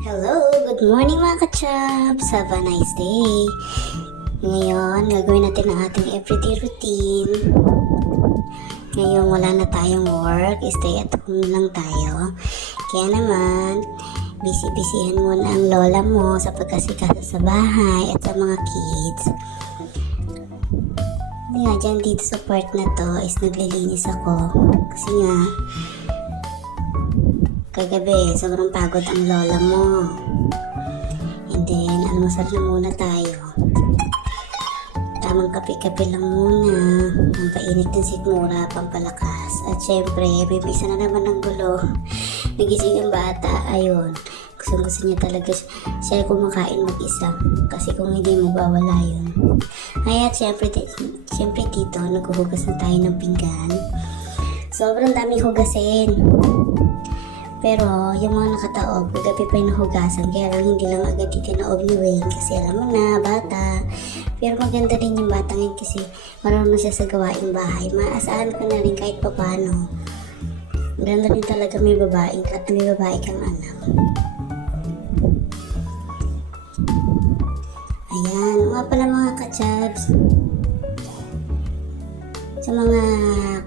Hello! Good morning mga ka-chubs! Have a nice day! Ngayon, gagawin natin ang ating everyday routine. Ngayon, wala na tayong work. Stay at home lang tayo. Kaya naman, busy-busyhan muna ang lola mo sa pagkasikasa sa bahay at sa mga kids. Nga, dyan dito sa part na to is naglilinis ako. Kasi nga, kagabi, sobrang pagod ang lola mo. And then, almusal na muna tayo. Tamang kape-kape lang muna. Ang painit ng sikmura, pampalakas. At syempre, bibisa na naman ng gulo. Nagising ang bata, ayun. Gusto niya talaga siya kumakain mag-isa. Kasi kung hindi mo bawala yun. Kaya syempre dito, naghuhugas na tayo ng pinggan. Sobrang daming hugasin. Pero yung mga nakataob, gabi pa yung nahugasan. Kaya lang hindi lang agad itinaob ni Wayne. Kasi alam mo na, bata. Pero maganda rin yung batang yun kasi marunong siya sa gawaing bahay. Maaasahan ko na rin kahit papano. Maganda rin talaga may babae kang anak. Ayan, mga pala mga ka-chubs. Sa mga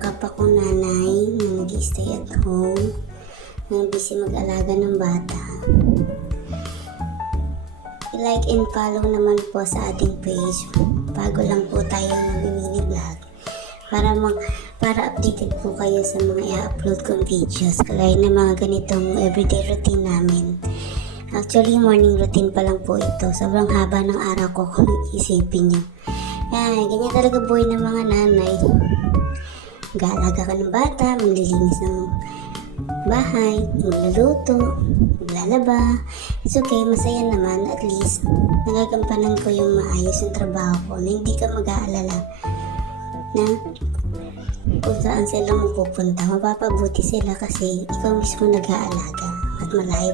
kapwa kong nanay na nag-stay at home, na busy mag-alaga ng bata, i-like and follow naman po sa ating page. Bago lang po tayo nag-mini vlog para updated po kayo sa mga i-upload kong videos kagaya ng mga ganitong everyday routine namin. Actually, morning routine pa lang po ito. Sobrang haba ng araw ko kung isipin nyo. Yan, ganyan talaga buhay ng mga nanay. Mag-aalaga ka ng bata, maglilinis ng bahay, magluluto, maglalaba. It's okay, masaya naman. At least, nagagampanan ko yung maayos yung trabaho ko na hindi ka mag-aalala na kung saan sila mapupunta. Mapapabuti sila kasi ikaw mismo nag-aalaga at malayo